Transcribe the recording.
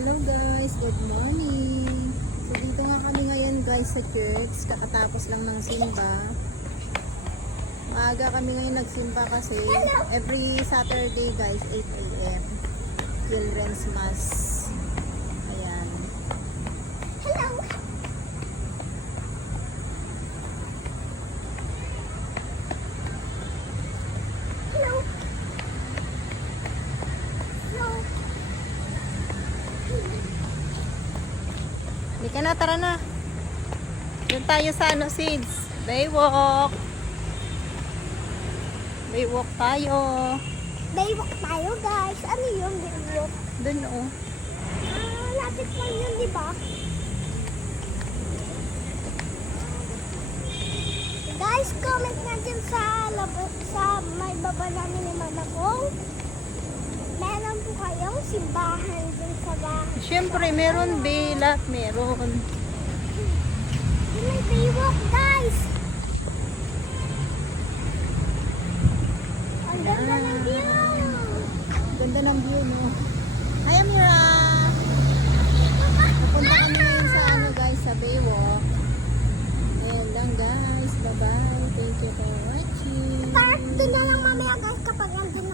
Hello guys, good morning. So dito nga kami ngayon guys sa church. Kakatapos lang ng simba. Maaga kami ngayon nagsimba kasi every Saturday guys 8 AM Children's Mass. Ayan. Hello. Hello. Hello. Hindi ka na, tara na. Doon tayo sa Seeds. Baywalk. Baywalk tayo. Baywalk tayo guys. Ano yung baywalk? Doon oh. Lapit lang yun, di ba? Guys, comment nga dyan sa may baba namin ni Mama kung meron po kayong simbahan dun sa bahay. Siyempre meron lahat meron. Yung may baywalk guys. Ang ganda ng view. Ganda ng view no. Hi Amira. Pupunta kami ngayon sa guys sa Baywalk. Ayan lang guys. Bye bye. Thank you for watching. Parang doon na lang mamaya guys kapag nandun